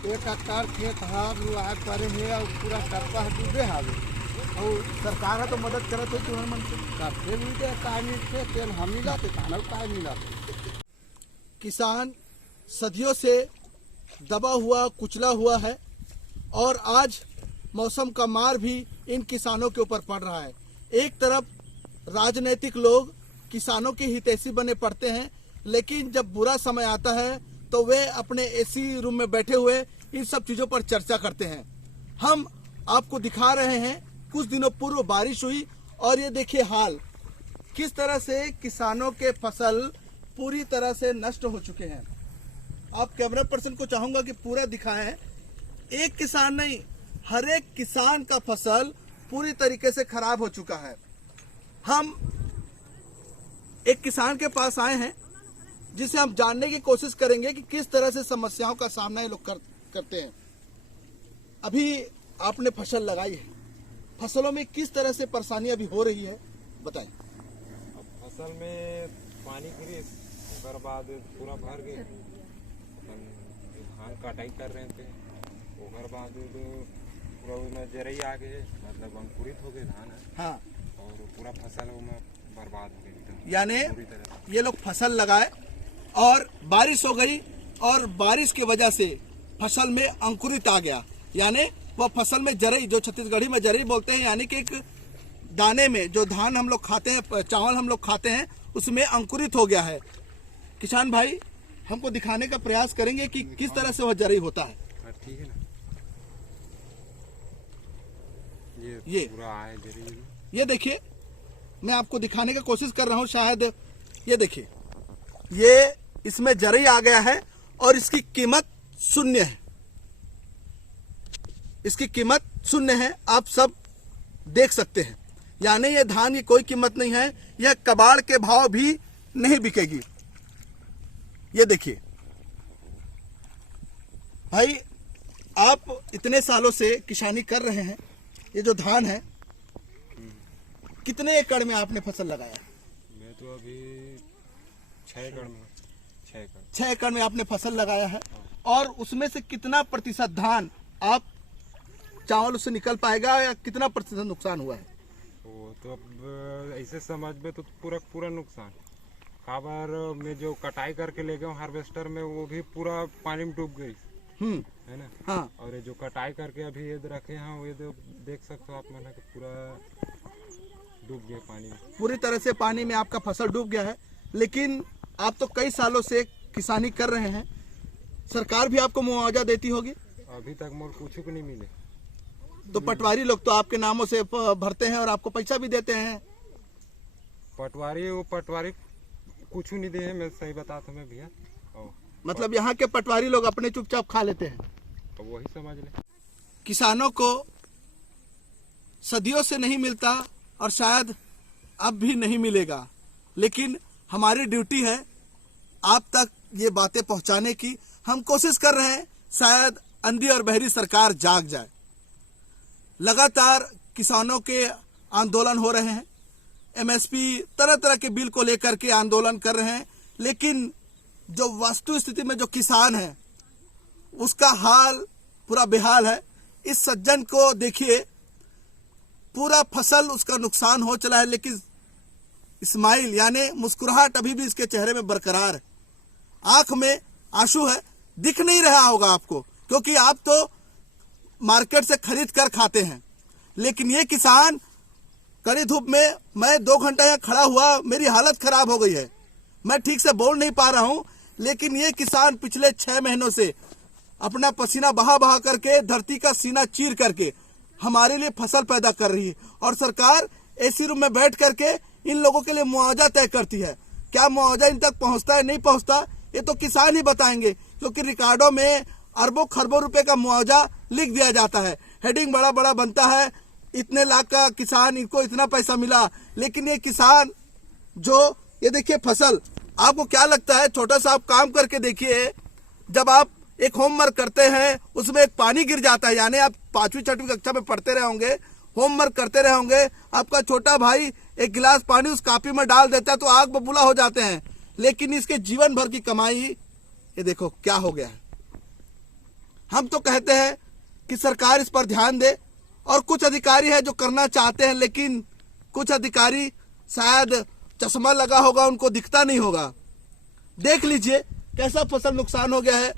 एक हेक्टेयर खेत हार लुआए परे है और पूरा टप्पा डूबे हावे और सरकार तो मदद करत हो तुहर मन के। काफे भी दे काय मिलते तेल हम मिलाते तानव काय मिलाते। किसान सदियों से दबा हुआ कुचला हुआ है और आज मौसम का मार भी इन किसानों के ऊपर पड़ रहा है। एक तरफ राजनीतिक लोग किसानों के हितैषी बने पड़ते हैं, लेकिन जब बुरा समय आता है तो वे अपने एसी रूम में बैठे हुए इन सब चीज़ों पर चर्चा करते हैं। हम आपको दिखा रहे हैं कुछ दिनों पूर्व बारिश हुई और ये देखिए हाल किस तरह से किसानों के फसल पूरी तरह से नष्ट हो चुके हैं। आप कैमरा पर्सन को चाहूंगा कि पूरा दिखाएं। एक किसान नहीं, हर एक किसान का फसल पूरी तरीके से खराब हो चुका है। हम एक किसान के पास आए हैं जिसे हम जानने की कोशिश करेंगे कि किस तरह से समस्याओं का सामना ये लोग करते हैं। अभी आपने फसल लगाई है, फसलों में किस तरह से परेशानी अभी हो रही है बताएं। फसल में पानी गिरी, उसके बाद पूरा भर गए, धान कटाई कर रहे थे, उसके बाद पूरा उसमें जरई आ गए, मतलब अंकुरित हो गए धान है। हाँ, और पूरा फसल में बर्बाद हो गई। यानी ये लोग फसल लगाए और बारिश हो गई और बारिश की वजह से फसल में अंकुरित आ गया, यानी वह फसल में जरई, जो छत्तीसगढ़ी में जरई बोलते हैं, यानी कि एक दाने में जो धान हम लोग खाते हैं, चावल हम लोग खाते हैं, उसमें अंकुरित हो गया है। किसान भाई हमको दिखाने का प्रयास करेंगे कि किस तरह से वह जरई होता है। ठीक है ना, ये पूरा है जरई। ये देखिए, मैं आपको दिखाने की कोशिश कर रहा हूँ, शायद ये देखिए, ये इसमें जरई आ गया है और इसकी कीमत शून्य है। इसकी कीमत शून्य है, आप सब देख सकते हैं। यानी ये धान की कोई कीमत नहीं है, यह कबाड़ के भाव भी नहीं बिकेगी। ये देखिए भाई, आप इतने सालों से किसानी कर रहे हैं, ये जो धान है कितने एकड़ में आपने फसल लगाया? मैं तो अभी 6 एकड़ में, 6 एकड़ में आपने फसल लगाया है। और उसमें से कितना प्रतिशत धान आप चावल उससे निकल पाएगा या कितना प्रतिशत नुकसान हुआ है? वो तो अब ऐसे समझ में तो पूरा नुकसान। खाबर में जो कटाई करके ले गए हार्वेस्टर में, वो भी पूरा पानी में डूब गई है ना। हाँ। और ये जो कटाई करके अभी ये रखे हैं, ये देख सकते हो आप, मैंने पूरा डूब गया पानी में। पूरी तरह से पानी में आपका फसल डूब गया है। लेकिन आप तो कई सालों से किसानी कर रहे हैं, सरकार भी आपको मुआवजा देती होगी? अभी तक मोल कुछ को नहीं मिले। तो पटवारी लोग तो आपके नामों से भरते हैं और आपको पैसा भी देते हैं। पटवारी कुछ नहीं दे है, मैं सही बताता मैं भैया। मतलब यहाँ के पटवारी लोग अपने चुपचाप खा लेते हैं, तो वही समझ ले। किसानों को सदियों से नहीं मिलता और शायद अब भी नहीं मिलेगा, लेकिन हमारी ड्यूटी है आप तक ये बातें पहुंचाने की। हम कोशिश कर रहे हैं, शायद अंधी और बहरी सरकार जाग जाए। लगातार किसानों के आंदोलन हो रहे हैं, एमएसपी तरह तरह के बिल को लेकर के आंदोलन कर रहे हैं, लेकिन जो वास्तु स्थिति में जो किसान है उसका हाल पूरा बेहाल है। इस सज्जन को देखिए, पूरा फसल उसका नुकसान हो चला है, लेकिन स्माइल यानी मुस्कुराहट अभी भी इसके चेहरे में बरकरार है। आंख में आंसू है, दिख नहीं रहा होगा आपको, क्योंकि आप तो मार्केट से खरीद कर खाते हैं। लेकिन ये किसान कड़ी धूप में, मैं 2 घंटा यहाँ खड़ा हुआ, मेरी हालत खराब हो गई है, मैं ठीक से बोल नहीं पा रहा हूँ। लेकिन ये किसान पिछले 6 महीनों से अपना पसीना बहा बहा करके, धरती का सीना चीर करके हमारे लिए फसल पैदा कर रही है। और सरकार एसी रूम में बैठ करके इन लोगों के लिए मुआवजा तय करती है। क्या मुआवजा इन तक पहुंचता है, नहीं पहुंचता, ये तो किसान ही बताएंगे, क्योंकि रिकॉर्डों में अरबों खरबों रुपए का मुआवजा लिख दिया जाता है, हेडिंग बड़ा बड़ा बनता है, इतने लाख का किसान, इनको इतना पैसा मिला। लेकिन ये किसान जो, ये देखिए फसल, आपको क्या लगता है, छोटा सा आप काम करके देखिए, जब आप एक होमवर्क करते हैं उसमें एक पानी गिर जाता है, यानी आप 5वीं 6वीं कक्षा में पढ़ते रहे होंगे, होमवर्क करते रहे होंगे, आपका छोटा भाई एक गिलास पानी उस कापी में डाल देता है तो आग बबूला हो जाते हैं। लेकिन इसके जीवन भर की कमाई, ये देखो क्या हो गया है। हम तो कहते हैं कि सरकार इस पर ध्यान दे, और कुछ अधिकारी है जो करना चाहते हैं, लेकिन कुछ अधिकारी शायद चश्मा लगा होगा, उनको दिखता नहीं होगा। देख लीजिए कैसा फसल नुकसान हो गया है।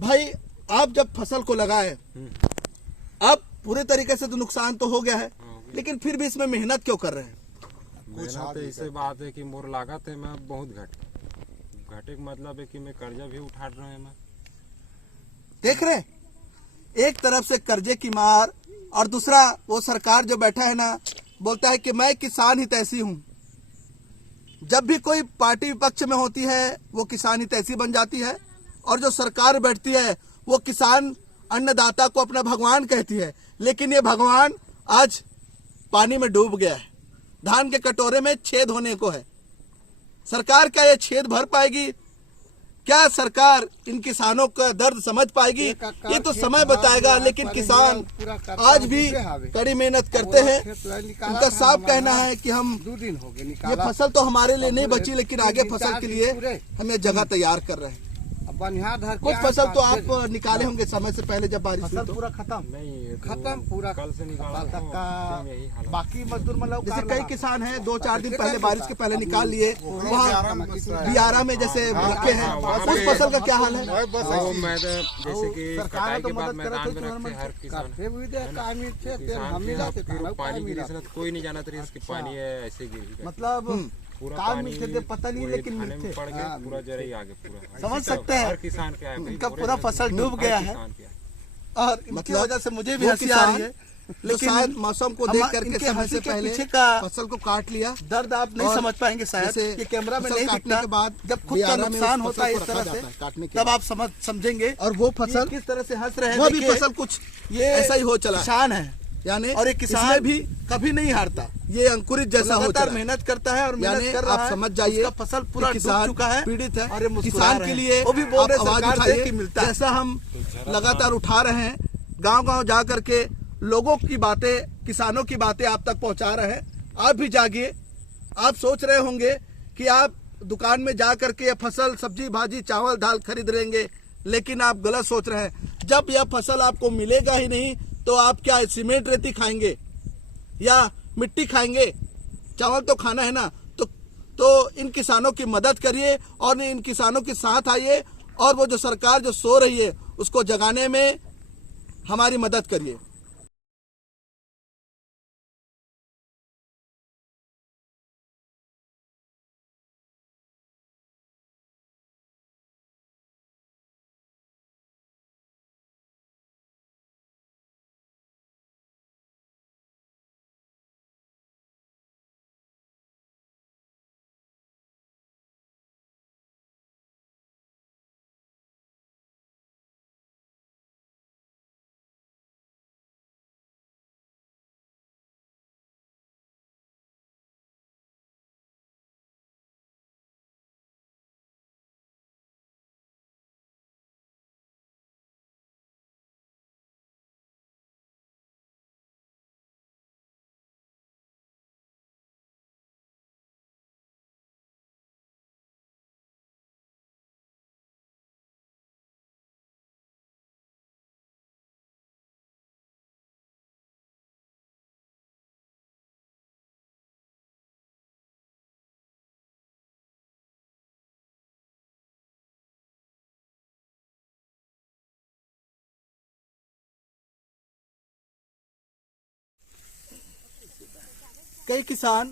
भाई आप जब फसल को लगाए, अब पूरे तरीके से तो नुकसान तो हो गया है, लेकिन फिर भी इसमें मेहनत क्यों कर रहे हैं? मेहनत ऐसे बात है कि मोर लागत है मैं बहुत घटे का मतलब है कि मैं कर्जा भी उठा रहा है मैं। देख रहे, एक तरफ से कर्जे की मार, और दूसरा वो सरकार जो बैठा है ना, बोलता है कि मैं किसान हितैषी हूं। जब भी कोई पार्टी विपक्ष में होती है वो किसान हितैषी बन जाती है, और जो सरकार बैठती है वो किसान अन्नदाता को अपना भगवान कहती है। लेकिन ये भगवान आज पानी में डूब गया है, धान के कटोरे में छेद होने को है। सरकार क्या ये छेद भर पाएगी? क्या सरकार इन किसानों का दर्द समझ पाएगी? ये तो समय बताएगा। लेकिन किसान आज भी कड़ी मेहनत करते हैं। उनका साफ कहना है कि हम 2 दिन हो गए ये फसल तो हमारे लिए नहीं बची, लेकिन आगे फसल के लिए हम ये जगह तैयार कर रहे हैं। कुछ फसल तो आप निकाले होंगे समय से पहले जब बारिश हुई तो। पूरा खत्म नहीं खत्म पूरा कल से निकाला तक तो का यही हालत। बाकी मजदूर मतलब जैसे कई किसान हैं 2-4 दिन पहले बारिश के पहले निकाल लिए, वहाँ बियारा में जैसे रखे हैं, उस फसल का क्या हाल है? वो मैदान जैसे कि कटाई के बाद मैदान में रखते हर किसान फिर पानी गिरी से कोई नहीं जाना था इसकी पानी है ऐसे गिरी मतलब पूरा काल पानी मीठे पता नहीं, लेकिन खाने में मीठे पड़ गया पूरा जरा ही आगे पूरा समझ सकते हैं। हर किसान क्या है उनका पूरा फसल डूब गया है, और इनकी वजह से मुझे भी हंसी आ रही है। लेकिन शायद मौसम को देख करके समय से पहले पीछे का फसल को काट लिया। दर्द आप नहीं समझ पाएंगे शायद, ये कैमरा में नहीं दिखने के बाद जब खुद का नुकसान होता है इस तरह से, तब आप समझेंगे। और वो फसल किस तरह से हंस रहे हैं, वो भी फसल कुछ ये ऐसा ही हो चला, किसान है यानी और एक किसान भी कभी नहीं हारता, ये अंकुरित जैसा हो चला। मेहनत करता है और मेहनत कर रहा आप है, समझ जाइए उसका फसल पूरा किसान डूब चुका है, पीड़ित है। और ये मुस्कुरा किसान रहे के हैं। लिए वो भी बोल रहे आप आवाज सरकार उठाइए, से कि मिलता है। जैसा हम लगातार उठा रहे हैं, गांव-गांव जा करके लोगों की बातें, किसानों की बातें आप तक पहुंचा रहे हैं। आप भी जागिए। आप सोच रहे होंगे कि आप दुकान में जा करके फसल, सब्जी, भाजी, चावल, दाल खरीद लेंगे, लेकिन आप गलत सोच रहे हैं। जब यह फसल आपको मिलेगा ही नहीं तो आप क्या सीमेंट रेती खाएंगे या मिट्टी खाएंगे? चावल तो खाना है ना। तो इन किसानों की मदद करिए और इन किसानों के साथ आइए, और वो जो सरकार जो सो रही है उसको जगाने में हमारी मदद करिए। कई किसान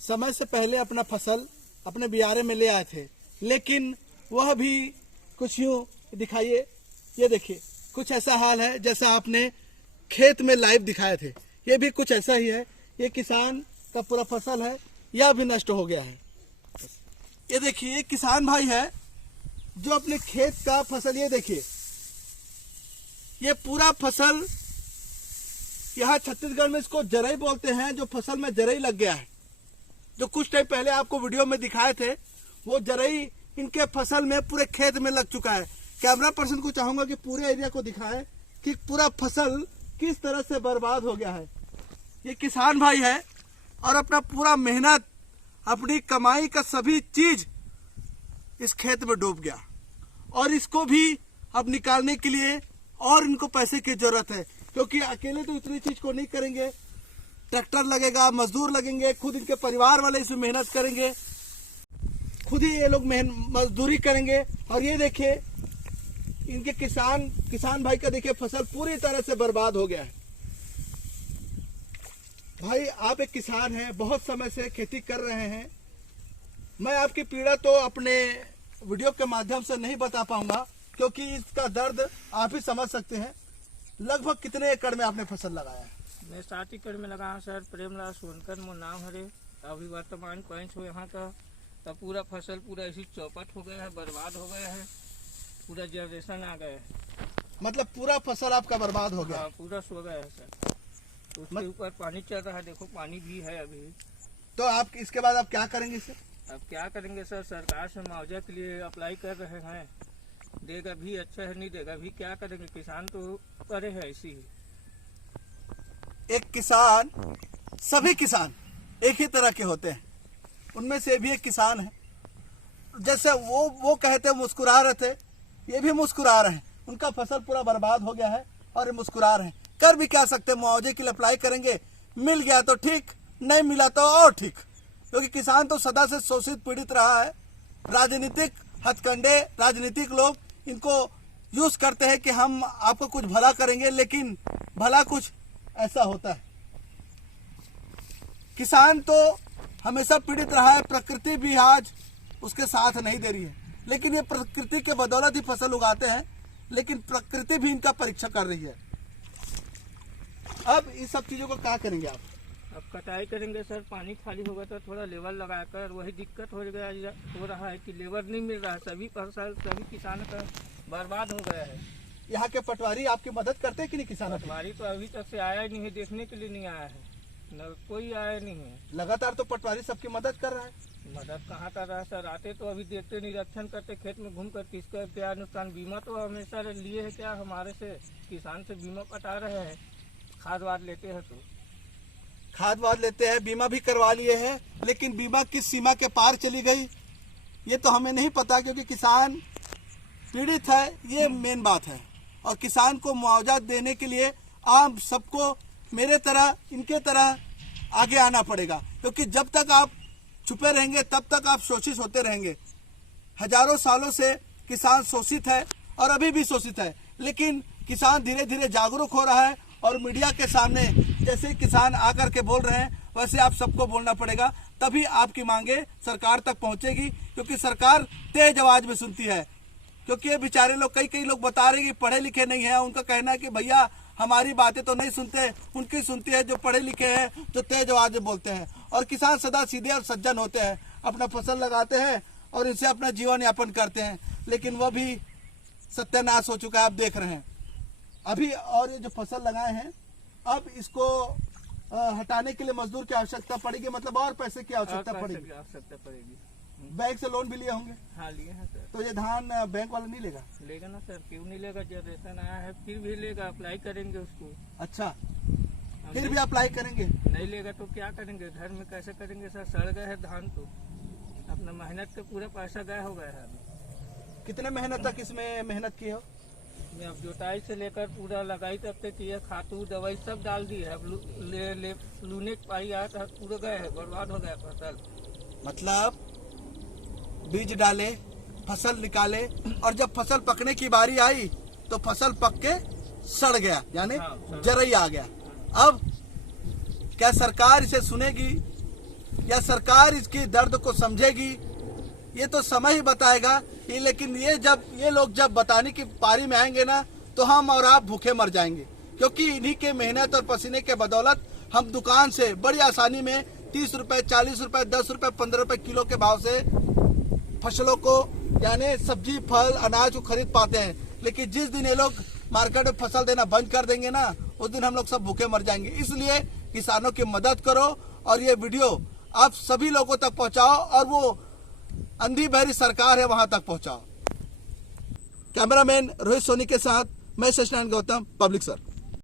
समय से पहले अपना फसल अपने बियारे में ले आए थे, लेकिन वह भी कुछ यूं दिखाइए, ये देखिए कुछ ऐसा हाल है जैसा आपने खेत में लाइव दिखाए थे। ये भी कुछ ऐसा ही है। ये किसान का पूरा फसल है, यह भी नष्ट हो गया है। ये देखिए एक किसान भाई है जो अपने खेत का फसल, ये देखिए ये पूरा फसल, यहाँ छत्तीसगढ़ में इसको जरई बोलते हैं, जो फसल में जरई लग गया है। जो कुछ टाइम पहले आपको वीडियो में दिखाए थे, वो जरई इनके फसल में पूरे खेत में लग चुका है। कैमरा पर्सन को चाहूंगा कि पूरे एरिया को दिखाए कि पूरा फसल किस तरह से बर्बाद हो गया है। ये किसान भाई है और अपना पूरा मेहनत, अपनी कमाई का सभी चीज इस खेत में डूब गया, और इसको भी अब निकालने के लिए और इनको पैसे की जरूरत है, क्योंकि अकेले तो इतनी चीज को नहीं करेंगे। ट्रैक्टर लगेगा, मजदूर लगेंगे, खुद इनके परिवार वाले इसमें मेहनत करेंगे, खुद ही ये लोग मजदूरी करेंगे। और ये देखिए इनके किसान भाई का देखिए फसल पूरी तरह से बर्बाद हो गया है। भाई आप एक किसान हैं, बहुत समय से खेती कर रहे हैं। मैं आपकी पीड़ा तो अपने वीडियो के माध्यम से नहीं बता पाऊंगा, क्योंकि इसका दर्द आप ही समझ सकते हैं। लगभग कितने एकड़ में आपने फसल लगाया है? मैं 7 एकड़ में लगाया सर। प्रेमलाल सोनकर मोर नाम हरे। अभी वर्तमान पॉइंट हो यहाँ का, तब पूरा फसल पूरा ऐसी चौपट हो गया है, बर्बाद हो गया है, पूरा जनरेशन आ गया है। मतलब पूरा फसल आपका बर्बाद हो गया? हाँ, पूरा सो गया है सर। उसके ऊपर पानी चल रहा है, देखो पानी भी है अभी। तो आप इसके बाद आप क्या करेंगे इसे? अब क्या करेंगे सर, सरकार से मुआवजा के लिए अप्लाई कर रहे हैं, देगा भी अच्छा है, नहीं देगा भी क्या करेंगे, किसान तो करे है ऐसी ही। एक किसान, सभी किसान एक ही तरह के होते हैं, उनमें से भी एक किसान है। जैसे वो कहते मुस्कुरा रहे थे, ये भी मुस्कुरा रहे हैं। उनका फसल पूरा बर्बाद हो गया है और ये मुस्कुरा रहे हैं। कर भी क्या सकते हैं, मुआवजे के लिए अप्लाई करेंगे, मिल गया तो ठीक, नहीं मिला तो और ठीक। क्योंकि किसान तो सदा से शोषित पीड़ित रहा है। राजनीतिक हथकंडे, राजनीतिक लोग इनको यूज करते हैं कि हम आपको कुछ भला करेंगे, लेकिन भला कुछ ऐसा होता है। किसान तो हमेशा पीड़ित रहा है, प्रकृति भी आज उसके साथ नहीं दे रही है। लेकिन ये प्रकृति के बदौलत ही फसल उगाते हैं, लेकिन प्रकृति भी इनका परीक्षा कर रही है। अब इस सब चीजों को क्या करेंगे आप? अब कटाई करेंगे सर। पानी खाली होगा तो थोड़ा लेवल लगाकर, वही दिक्कत हो रहा है कि लेबर नहीं मिल रहा है। सभी फसल, सभी किसान का बर्बाद हो गया है। यहाँ के पटवारी आपकी मदद करते हैं कि नहीं किसानों की? पटवारी तो अभी तक से आया ही नहीं है, देखने के लिए नहीं आया है, न कोई आया नहीं है। लगातार तो पटवारी सबकी मदद कर रहा है। मदद कहाँ कर रहा है सर, आते तो अभी देखते, निरीक्षण करते, खेत में घूम कर किसका क्या नुकसान। बीमा तो हमेशा लिए है क्या हमारे से, किसान से बीमा कटा रहे हैं। खाद वाद लेते हैं तो खाद वाद लेते हैं, बीमा भी करवा लिए हैं, लेकिन बीमा किस सीमा के पार चली गई ये तो हमें नहीं पता, क्योंकि किसान पीड़ित है, ये मेन बात है। और किसान को मुआवजा देने के लिए आप सबको मेरे तरह, इनके तरह आगे आना पड़ेगा, क्योंकि जब तक आप छुपे रहेंगे तब तक आप शोषित होते रहेंगे। हजारों सालों से किसान शोषित है और अभी भी शोषित है, लेकिन किसान धीरे धीरे जागरूक हो रहा है और मीडिया के सामने जैसे किसान आकर के बोल रहे हैं, वैसे आप सबको बोलना पड़ेगा, तभी आपकी मांगे सरकार तक पहुंचेगी। क्योंकि सरकार तेज आवाज में सुनती है, क्योंकि ये बेचारे लोग, कई लोग बता रहे हैं कि पढ़े लिखे नहीं है। उनका कहना है कि भैया हमारी बातें तो नहीं सुनते, उनकी सुनती है जो पढ़े लिखे हैं, जो तेज आवाज में बोलते हैं। और किसान सदा सीधे और सज्जन होते हैं, अपना फसल लगाते हैं और इनसे अपना जीवन यापन करते हैं, लेकिन वह भी सत्यानाश हो चुका है, आप देख रहे हैं अभी। और ये जो फसल लगाए हैं, अब इसको हटाने के लिए मजदूर की आवश्यकता पड़ेगी, मतलब और पैसे की आवश्यकता पड़ेगी। बैंक से लोन भी लिए होंगे? हाँ, लिए हैं सर। तो ये धान बैंक वाला नहीं लेगा? लेगा ना सर, क्यों नहीं लेगा, जनरेशन आया है, फिर भी लेगा, अप्लाई करेंगे उसको। अच्छा, फिर भी अप्लाई करेंगे? नहीं लेगा तो क्या करेंगे, घर में कैसे करेंगे सर, सड़ गए है धान, तो अपना मेहनत का पूरा पैसा गया हो गया है। कितने मेहनत तक इसमें मेहनत की हो? मैं अब जुताई से लेकर पूरा लगाई तक के किए, खातू दवाई सब डाल दी है। अब लूने पाई आया था, पूरा गए है, बर्बाद हो गया फसल। मतलब बीज डाले, फसल निकाले, और जब फसल पकने की बारी आई तो फसल पक के सड़ गया, यानी जरई आ गया। अब क्या सरकार इसे सुनेगी या सरकार इसकी दर्द को समझेगी, ये तो समय ही बताएगा। लेकिन ये लोग जब बताने की पारी में आएंगे ना, तो हम और आप भूखे मर जाएंगे, क्योंकि इन्हीं के मेहनत और पसीने के बदौलत हम दुकान से बड़ी आसानी में 30 रुपए, 40 रुपए, 10 रुपए, 15 रुपए किलो के भाव से फसलों को, यानी सब्जी, फल, अनाज को खरीद पाते हैं। लेकिन जिस दिन ये लोग मार्केट में फसल देना बंद कर देंगे ना, उस दिन हम लोग सब भूखे मर जाएंगे। इसलिए किसानों की मदद करो और ये वीडियो आप सभी लोगों तक पहुंचाओ, और वो अंधी बहरी सरकार है वहां तक पहुंचाओ। कैमरामैन रोहित सोनी के साथ मैं सत्यनारायण गौतम, पब्लिक सर।